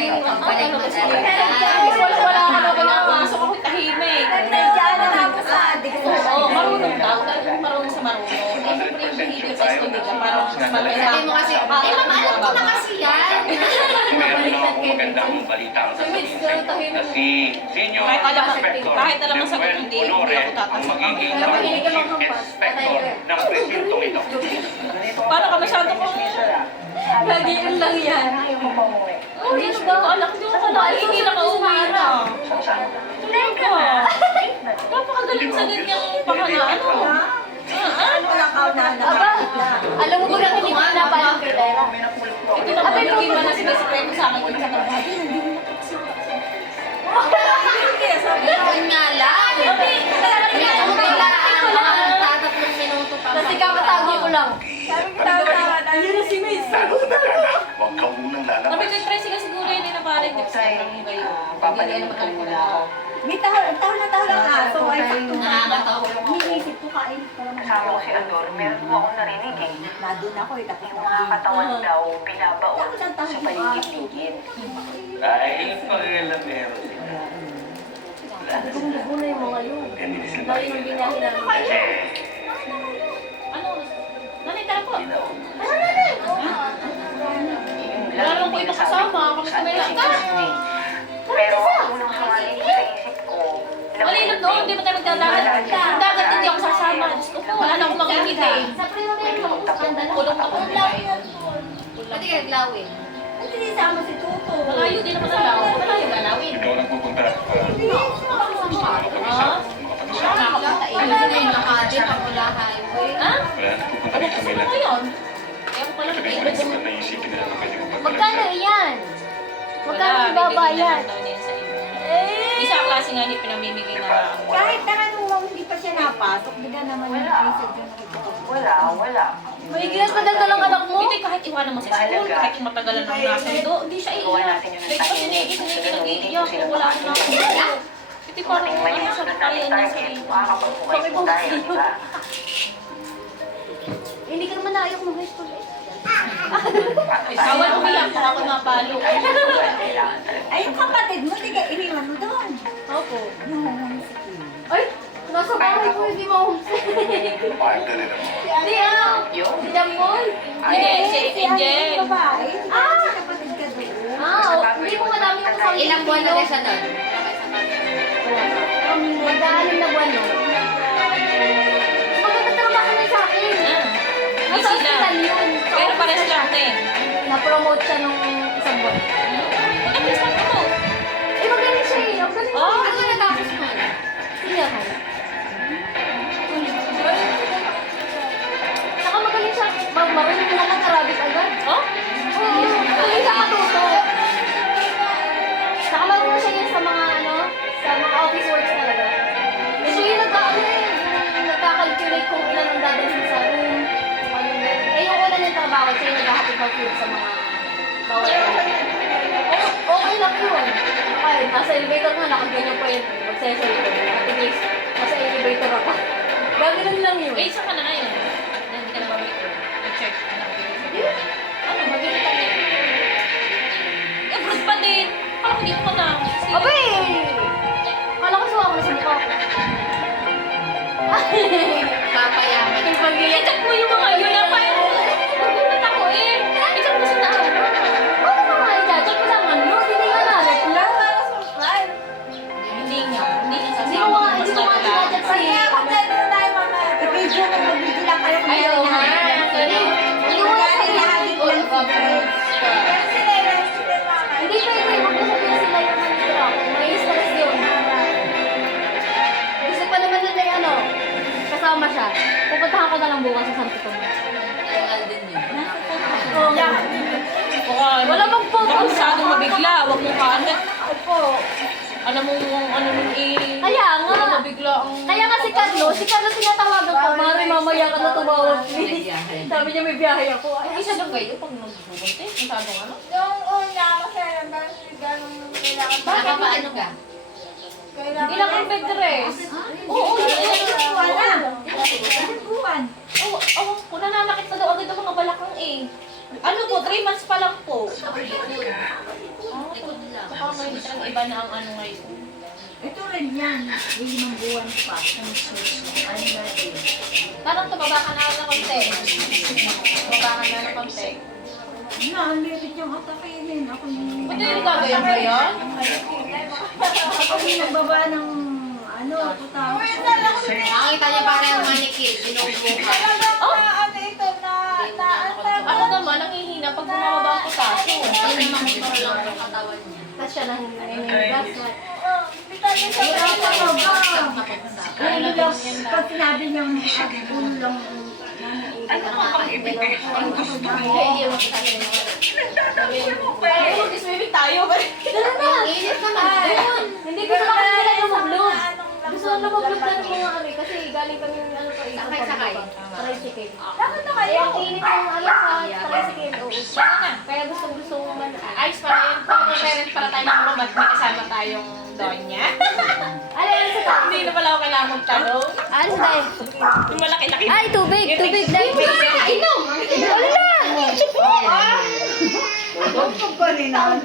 Balik mo Wala ka na pinapasok ako tahimik. Nandiyan na tapos sa adik ko. Oo, marunong daw. Talagang marunong sa marunong. Eh, siyempre yung behavior test ko dito. Parang mas malaki. Sabi mo kasi, ma'am, alam ko na kasi yan. Meron ako magandang balita ang sasabihin. Na si Senior Inspector Kahit alam mo sagot Manuel hindi, hindi Honore ako ang tatanggap. magiging Chief Inspector ng presintong ito. Paano ka masyado ko? Gagiin lang yan. Oh, hindi ko alam. Hindi ko alam. Hindi na ka-uwi na. Talaga. Napakagaling sa ganyang pangalaan. Walang kauna-una. Aba, alam mo ba na hindi ko na palang kilala? Ito na magiging man na sinesikreto sa akin sa trabaho. Yun nga lang. Minuto lang. Mga tatatlong minuto pa. Kasi kakatago ko lang. Sabi ko tama-tama na. Yun na si Miss. Huwag ka munang Sabi lalabas. ko, try sila siguro yun na parang nagsasabi kayo. Hindi na makalkula. May taho lang aso. Ay, sakto na. Nakakatawa. Iniisip ko kain ko naman. Kasama ko si Ador, meron po akong narinig eh. Nandun ako eh. Tapos Yung mga katawan daw, binabaon sa paligid-ligid. Ay, pag-alamero sila. Gulo na yung mga yun. Ganyan sila. Dahil yung binahin namin. Ano? Nanay, tara po. Yun Wala lang po yung ibang sinasabi kasama. ko Kamusta sa may lang ating business. Pero unang sumalin sa isip ko, Malilot doon, hindi mo tayo magdadagat. Yung dagat hindi ako sasama. Diyos ko po, wala na akong makikita eh. Sa primer mo, skandal. Kulong ako. Pati ka naglawin. Hindi sama si Tuto. Malayo din naman ang law. Malayo ba lawin? Ikaw nagpupunta. Ha? Ano na yung Makati, Pamula Highway? Ha? Wala, nagpupunta Ano dito gusto may mo ngayon? Ewan ko lang. Sabi ko rin sa naisipin nila na pwede kong Magkano yan? Magkano ibabayad? Isa ang klase nga hindi pinamimigay na Kahit naman nung hindi pa siya napasok, diga naman yung research yung nakikita. wala. May ginatagal ka lang anak mo? Hindi, kahit iwanan mo sa school, kahit matagalan ng nasundo, hindi siya Gawa iiyak. natin yun ng Like, kasi tahimik. nag-iiyak, wala ko na ako. Hindi parang Dumating man ano yung siya sunod kaya natin niya sa target, iyo. makakapag-focus po tayo, di ba? Hindi ka naman naiyak ng high school eh. Bawal umiyak, baka ako mapalo. Kailangan talaga. Ay, yung kapatid mo, diga iniwan mo doon. Opo. Ay, nasa bahay ko hindi mo homesick. Partner nila mo. Hindi si Jamoy. Hindi, si Angel. Babae. Ah! Kapatid ka doon. Hindi mo madami yung kasama. Ilang buwan na siya doon? Magdaanin na buwan no? Magtatrabaho na sa akin. Nasa Busy lang. hospital yun. Pero pares lang din. Na-promote siya nung isang buwan. Matamis lang po. Eh, magaling siya eh. Ang galing. Oh. Ano natapos mo? Senior high. Saka magaling siya. Marunong mo naman Arabic agad. Oh? Oo. Magaling siya matuto. Saka marunong siya yun sa mga sa mga office works talaga. Eh, siya yung nagka-calculate kung ilan ang dadalhin sa room. Kung ano yun. Eh, yung una niyang trabaho, siya yung naghahatid ng food sa mga bawat okay lang yun. Ay, nasa elevator nga, nakaganyan pa yun. Magseselfon. At least, nasa elevator ako. Gagawin lang yun. Eh, isa ka na ngayon. Hindi ka na mamit ko. I-check. Ano, magaling ka din. Eh, brood pa din. Parang hindi ko na. Abay! Kala ko suwa ko na sa mukha ko. Papayaman. Yung pag-iyak. I-check mo yung mga yun na pa. Nagulat ako eh. I-check mo sa taas. Ano ka nga i-check ko lang ano? Hindi nga nalit. Wala para sa friend. Hindi nga. Hindi nga Hindi sasama. ko nga i-check si... Kaya kapatid mo tayo mga i-video mo, mag-video lang kayo kung Ayaw nga. Hindi ko nga Kaya nahagit lang si Fred. Pero sila mga Hindi pwede. Huwag mo sabihin sila yung manitira ko. May stress yun. Gusto pa naman nila kasama siya. Pupuntahan ko na lang bukas sa Santo Tomas. Oo nga. Wala bang photo? Masyadong mabigla. Huwag mo kaangat. Opo. Alam mo ano nung Kaya nga. Wala mabigla ang... Kaya nga si Carlo tinatawagan ko. Mari, mamaya ka na tumawag, please. Sabi niya may biyahe ako. Ay, Isa lang kayo pag nagbubunti. Masyadong ano? Yung una, masaya ba? Ganun kailangan. Nakapaano ka? Kailangan. Ilang ang bed rest? Oo, Wala. Ilang buwan. Oo, kung nananakit na daw agad ang mga balakang eh. Ano po, 3 months pa lang po. Ang iba na ang ano ngayon. Ito rin yan. 5 buwan pa. Ano natin? Parang tumaba ka na ng konti. Tumaba ka na ng konti. Na, ang lilit yung atakainin. Ako yung... Ba't yung gagawin mo yan? Ako yung nagbaba ng ano, tutawag. Nakakita niya parang manikit. Binubuka. Oh? Ako naman, nanghihina pag bumababa ang potasyo. Hindi naman motor lang ang katawan niya. Tapos siya nanginginig. Ano lang, pag sinabi niyang ulo lang, Ano ka bang ibig ang gusto mo? Hindi mo sabi mo. Ay, mag-swimming tayo. Dala na! Init naman doon! Hindi ko naman sila lumablog. Gusto ko lumablog na ng mga ano kasi galing kami yung ano pa ito. Sakay. Tricycle. Bakit na kayo? Kaya ang init ng ano sa tricycle. Oo. Kaya gusto ko man. Ayos pala yun. Kung mag-parent pala tayo ng room at may kasama tayong donya. Ano sa taas? Hindi na pala ako kailangan magtanong. Ano sa taas? Yung malaki-laki. Ay, tubig! Tubig! Dahil mo na! Inom! Wala na! Huwag pa rin na.